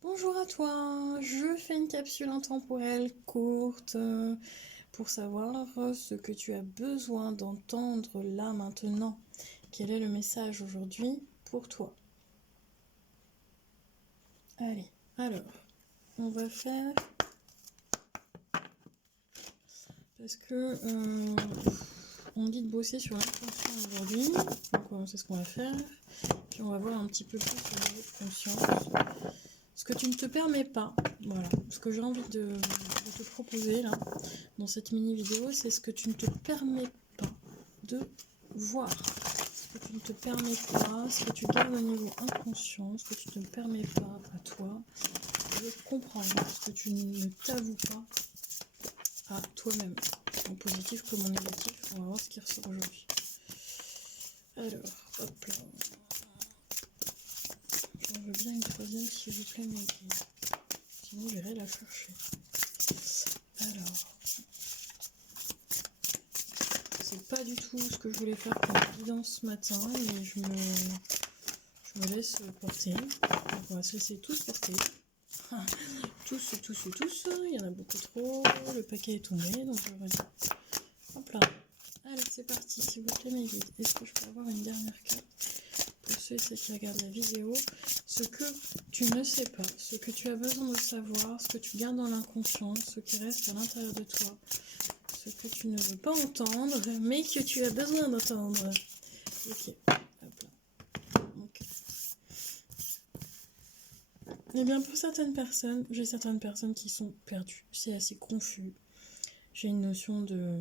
Bonjour à toi, je fais une capsule intemporelle courte pour savoir ce que tu as besoin d'entendre là maintenant. Quel est le message aujourd'hui pour toi? Allez, alors, on va faire... Parce que on dit de bosser sur l'inconscient aujourd'hui, donc c'est ce qu'on va faire. Puis on va voir un petit peu plus sur le niveau de conscience. Ce que tu ne te permets pas, voilà, ce que j'ai envie de te proposer là, dans cette mini vidéo, c'est ce que tu ne te permets pas de voir, ce que tu ne te permets pas, ce que tu gardes au niveau inconscient, ce que tu ne te permets pas à toi de comprendre, ce que tu ne t'avoues pas à toi-même, en positif comme en négatif. On va voir ce qui ressort aujourd'hui. Alors, hop là. J'en veux bien une troisième, s'il vous plaît, mais sinon j'irai la chercher. Alors, c'est pas du tout ce que je voulais faire comme guidance ce matin, mais je me laisse porter. Donc on va se laisser tous porter. Tous, il y en a beaucoup trop. Le paquet est tombé, donc je redis. Hop là. Allez, c'est parti, s'il vous plaît, mes guides. Est-ce que je peux avoir une dernière carte pour ceux et celles qui regardent la vidéo? Ce que tu ne sais pas, ce que tu as besoin de savoir, ce que tu gardes dans l'inconscient, ce qui reste à l'intérieur de toi, ce que tu ne veux pas entendre, mais que tu as besoin d'entendre. Ok, hop là. Ok. Eh bien, pour certaines personnes, j'ai certaines personnes qui sont perdues. C'est assez confus. J'ai une notion de...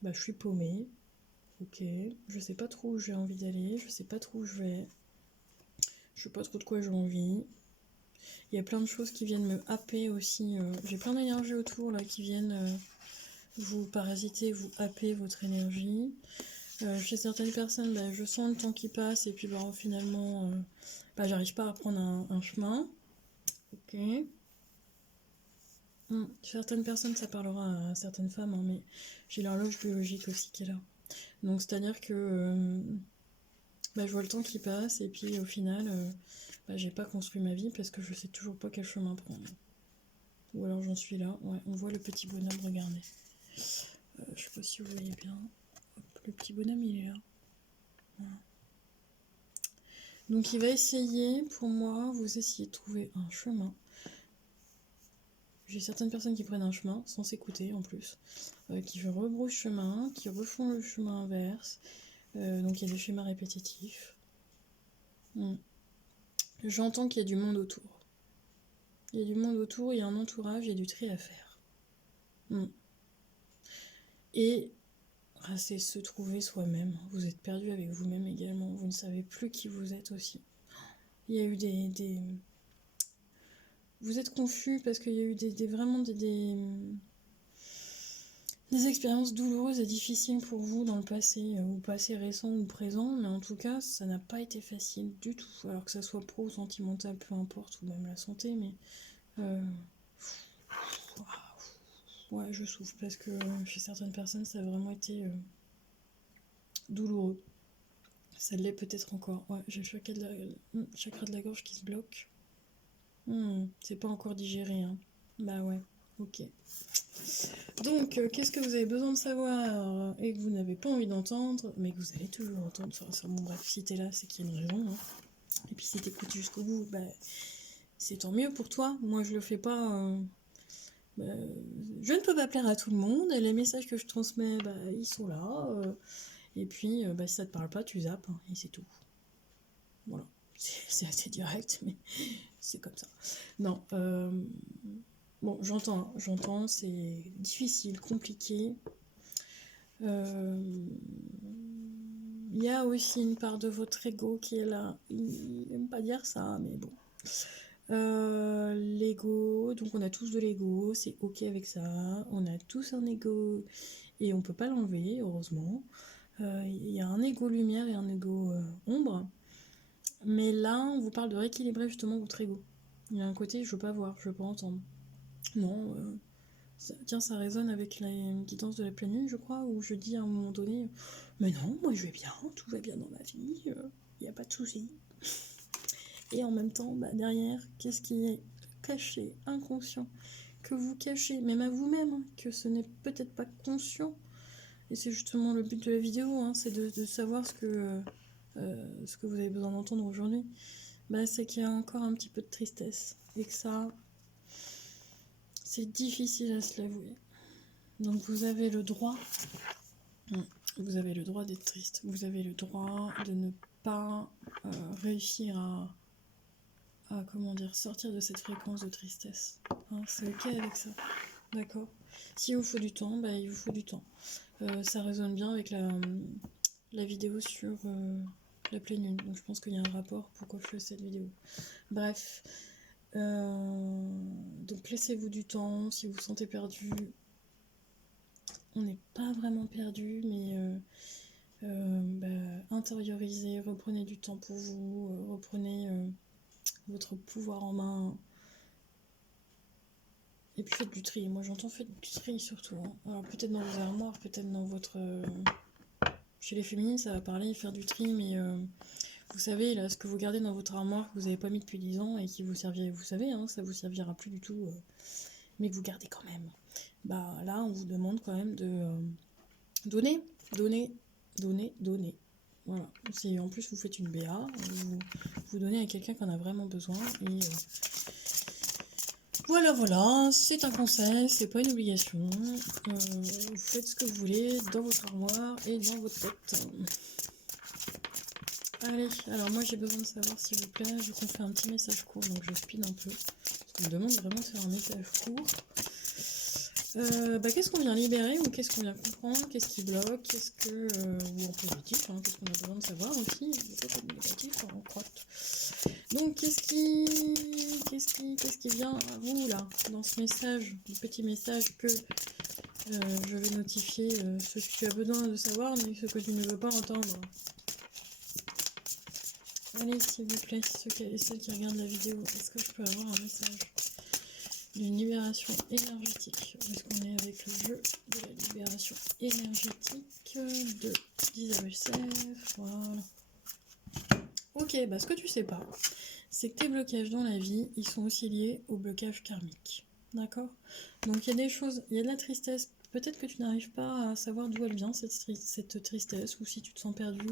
Bah, je suis paumée. Ok. Je sais pas trop où j'ai envie d'aller. Je sais pas trop où je vais. Je sais pas trop de quoi j'ai envie. Il y a plein de choses qui viennent me happer aussi. J'ai plein d'énergie autour là qui viennent vous parasiter, vous happer votre énergie. Chez certaines personnes, bah, je sens le temps qui passe et puis bah, finalement, j'arrive pas à prendre un chemin. Ok. Certaines personnes, ça parlera à certaines femmes, hein, mais j'ai l'horloge biologique aussi qui est là. Donc c'est-à-dire que je vois le temps qui passe et puis au final, j'ai pas construit ma vie parce que je sais toujours pas quel chemin prendre. Ou alors j'en suis là. Ouais, on voit le petit bonhomme, regardez. Je sais pas si vous voyez bien. Hop, le petit bonhomme, il est là. Voilà. Donc il va essayer, pour moi, vous essayez de trouver un chemin. J'ai certaines personnes qui prennent un chemin sans s'écouter en plus, qui rebroussent chemin, qui refont le chemin inverse. Donc il y a des schémas répétitifs. J'entends qu'il y a du monde autour. Il y a du monde autour, il y a un entourage, il y a du tri à faire. Et c'est se trouver soi-même. Vous êtes perdu avec vous-même également. Vous ne savez plus qui vous êtes aussi. Il y a eu des... Vous êtes confus parce qu'il y a eu vraiment des expériences douloureuses et difficiles pour vous dans le passé, ou passé récent ou présent, mais en tout cas, ça n'a pas été facile du tout. Alors que ça soit pro ou sentimental, peu importe, ou même la santé, mais... Ouais, je souffre parce que chez certaines personnes, ça a vraiment été douloureux. Ça l'est peut-être encore. Ouais, j'ai le chakra de la gorge qui se bloque. C'est pas encore digéré, hein. Bah ouais, ok. Donc, qu'est-ce que vous avez besoin de savoir et que vous n'avez pas envie d'entendre, mais que vous allez toujours entendre. Enfin, bon, bref, si t'es là, c'est qu'il y a une raison. Hein. Et puis si t'écoutes jusqu'au bout, c'est tant mieux pour toi. Moi, je le fais pas. Je ne peux pas plaire à tout le monde. Et les messages que je transmets, ils sont là. Et puis, si ça te parle pas, tu zappes, hein, et c'est tout. Voilà. C'est assez direct, mais c'est comme ça. Non, bon, j'entends, c'est difficile, compliqué. Il y a aussi une part de votre ego qui est là. Il n'aime pas dire ça, mais bon. L'ego, donc on a tous de l'ego, c'est ok avec ça. On a tous un ego et on peut pas l'enlever, heureusement. Il y a un ego lumière et un ego ombre. Mais là, on vous parle de rééquilibrer justement votre ego. Il y a un côté, je veux pas voir, je veux pas entendre. Non, ça résonne avec la guidance de la pleine lune, je crois, où je dis à un moment donné, mais non, moi je vais bien, tout va bien dans ma vie, il n'y a pas de souci. Et en même temps, bah, derrière, qu'est-ce qui est caché, inconscient, que vous cachez, même à vous-même, hein, que ce n'est peut-être pas conscient. Et c'est justement le but de la vidéo, hein, c'est de savoir ce que vous avez besoin d'entendre aujourd'hui. Bah, c'est qu'il y a encore un petit peu de tristesse. Et que ça, c'est difficile à se l'avouer. Donc vous avez le droit. Vous avez le droit d'être triste. Vous avez le droit de ne pas réussir à comment dire, sortir de cette fréquence de tristesse. Hein, c'est ok avec ça. D'accord. S'il vous faut du temps, bah, il vous faut du temps. Ça résonne bien avec la vidéo sur la pleine lune. Donc je pense qu'il y a un rapport pourquoi je fais cette vidéo. Bref. Donc laissez-vous du temps. Si vous vous sentez perdu, on n'est pas vraiment perdu, mais intériorisez, reprenez du temps pour vous, reprenez votre pouvoir en main. Et puis faites du tri. Moi j'entends faites du tri surtout. Hein. Alors peut-être dans vos armoires, peut-être dans votre... Chez les féminines ça va parler, faire du tri, mais vous savez là, ce que vous gardez dans votre armoire que vous n'avez pas mis depuis 10 ans et qui vous servirait, vous savez, hein, ça vous servira plus du tout, mais que vous gardez quand même. Bah là on vous demande quand même de donner. Voilà. Si en plus vous faites une BA, vous donnez à quelqu'un qui en a vraiment besoin et... Voilà, c'est un conseil, c'est pas une obligation. Vous faites ce que vous voulez dans votre armoire et dans votre tête. Allez, alors moi j'ai besoin de savoir s'il vous plaît, je vous fais un petit message court, donc je speed un peu. On me demande vraiment de faire un message court. Qu'est-ce qu'on vient libérer ou qu'est-ce qu'on vient comprendre, qu'est-ce qui bloque, qu'est-ce que... ou en positif, hein, qu'est-ce qu'on a besoin de savoir aussi, il n'y a pas de négatif, on crotte. Donc qu'est-ce qui vient à vous là, dans ce message, le petit message que je vais notifier ce que tu as besoin de savoir, mais ce que tu ne veux pas entendre. Allez, s'il vous plaît, ceux qui regardent la vidéo, est-ce que je peux avoir un message d'une libération énergétique? Où est-ce qu'on est avec le jeu de la libération énergétique de d'Isabelle? Voilà. Ok, ce que tu sais pas, c'est que tes blocages dans la vie, ils sont aussi liés au blocage karmique. D'accord? Donc il y a des choses, il y a de la tristesse. Peut-être que tu n'arrives pas à savoir d'où elle vient, cette tristesse, ou si tu te sens perdu,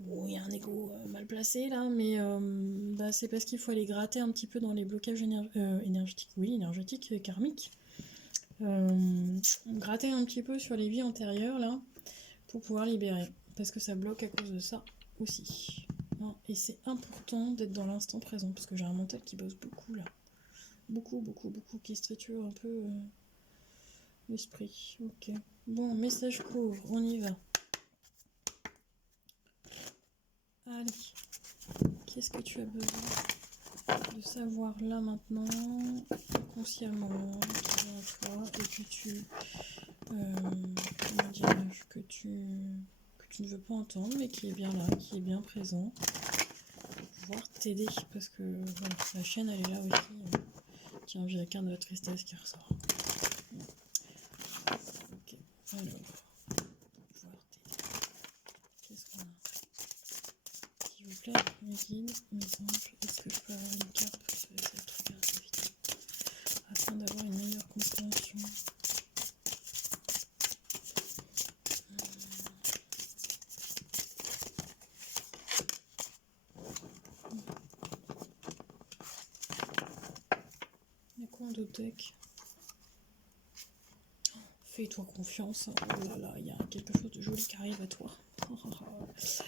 ou il y a un ego mal placé là, mais c'est parce qu'il faut aller gratter un petit peu dans les blocages énergétiques et karmiques. Gratter un petit peu sur les vies antérieures là, pour pouvoir libérer. Parce que ça bloque à cause de ça aussi. Et c'est important d'être dans l'instant présent, parce que j'ai un mental qui bosse beaucoup là. Beaucoup, qui se triture un peu l'esprit. Ok. Bon, message court, on y va. Allez. Qu'est-ce que tu as besoin de savoir là maintenant, consciemment, qui vient à toi, et que tu... comment dirais-je, que tu ne veux pas entendre, mais qui est bien là, qui est bien présent, pour pouvoir t'aider, parce que voilà, la chaîne elle est là aussi. Tiens, j'ai qu'un de la tristesse qui ressort. Ok, alors, pour pouvoir t'aider. Qu'est-ce qu'on a? S'il vous plaît, mes guides, mes anges, est-ce que je peux avoir une carte pour essayer de regarder la vidéo afin d'avoir une meilleure compréhension? Il y a quoi en d'autres deck? Fais-toi confiance. Oh là là, il y a quelque chose de joli qui arrive à toi. Alors, ce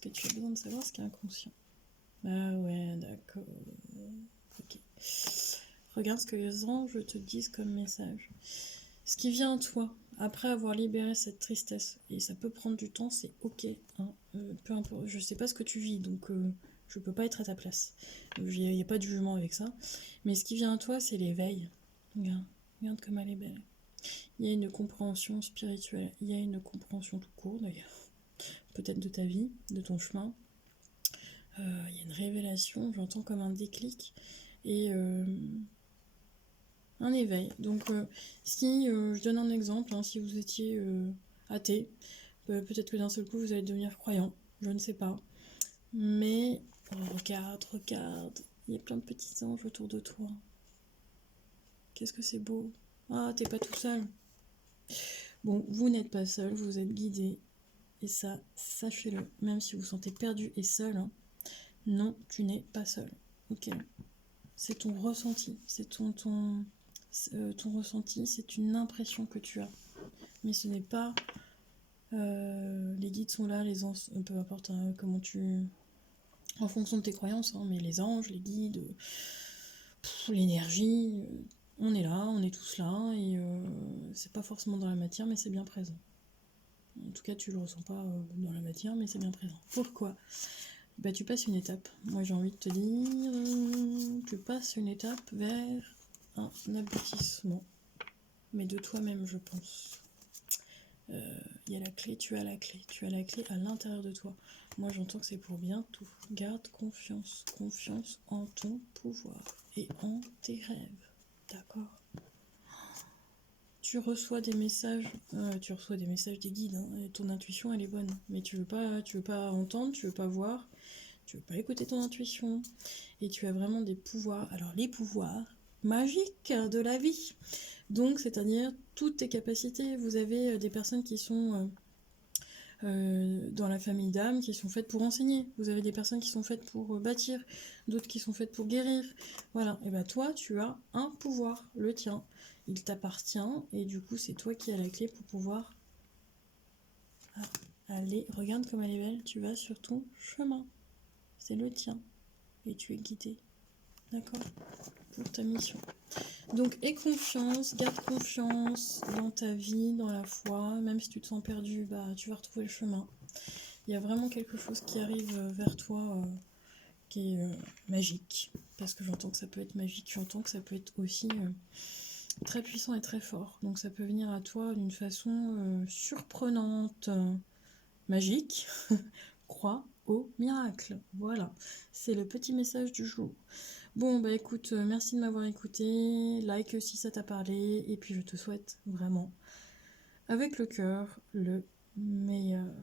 que tu as besoin de savoir, ce qui est inconscient. Ah ouais, d'accord. Ok. Regarde ce que les anges te disent comme message. Ce qui vient à toi, après avoir libéré cette tristesse, et ça peut prendre du temps, c'est ok. Hein, peu importe, je sais pas ce que tu vis, donc je peux pas être à ta place. Il n'y a pas de jugement avec ça. Mais ce qui vient à toi, c'est l'éveil. Regarde comme elle est belle. Il y a une compréhension spirituelle, il y a une compréhension tout court d'ailleurs, peut-être de ta vie, de ton chemin. Il y a une révélation, j'entends comme un déclic et un éveil. Donc si je donne un exemple, hein, si vous étiez athée, peut-être que d'un seul coup vous allez devenir croyant, je ne sais pas. Mais regarde, regarde, il y a plein de petits anges autour de toi. Qu'est-ce que c'est beau. Ah, t'es pas tout seul. Bon, vous n'êtes pas seul, vous êtes guidé. Et ça, sachez-le, même si vous vous sentez perdu et seul, hein, non, tu n'es pas seul. Ok. C'est ton ressenti, c'est ton ressenti, c'est une impression que tu as. Mais ce n'est pas... les guides sont là, les anges, peu importe hein, comment tu... En fonction de tes croyances, hein, mais les anges, les guides, l'énergie, on est là, on est tous là, et c'est pas forcément dans la matière, mais c'est bien présent. En tout cas, tu le ressens pas dans la matière, mais c'est bien présent. Pourquoi ? Bah, tu passes une étape. Moi, j'ai envie de te dire, tu passes une étape vers un aboutissement, mais de toi-même, je pense. Il y a la clé, tu as la clé. Tu as la clé à l'intérieur de toi. Moi, j'entends que c'est pour bientôt. Garde confiance. Confiance en ton pouvoir et en tes rêves. D'accord ? Tu reçois des messages, des guides, hein, et ton intuition elle est bonne, mais tu veux pas entendre, tu veux pas voir, tu veux pas écouter ton intuition, et tu as vraiment des pouvoirs. Alors les pouvoirs magiques de la vie, donc c'est-à-dire toutes tes capacités. Vous avez des personnes qui sont dans la famille d'âmes qui sont faites pour enseigner. Vous avez des personnes qui sont faites pour bâtir, d'autres qui sont faites pour guérir. Voilà, et bah toi, tu as un pouvoir, le tien. Il t'appartient, et du coup, c'est toi qui as la clé pour pouvoir aller. Regarde comme elle est belle, tu vas sur ton chemin. C'est le tien. Et tu es guidé. D'accord ? Pour ta mission. Donc, aie confiance, garde confiance dans ta vie, dans la foi. Même si tu te sens perdu, bah, tu vas retrouver le chemin. Il y a vraiment quelque chose qui arrive vers toi qui est magique. Parce que j'entends que ça peut être magique, j'entends que ça peut être aussi très puissant et très fort. Donc ça peut venir à toi d'une façon surprenante, magique. Crois au miracle. Voilà, c'est le petit message du jour. Bon, bah écoute, merci de m'avoir écouté. Like si ça t'a parlé. Et puis je te souhaite vraiment, avec le cœur, le meilleur.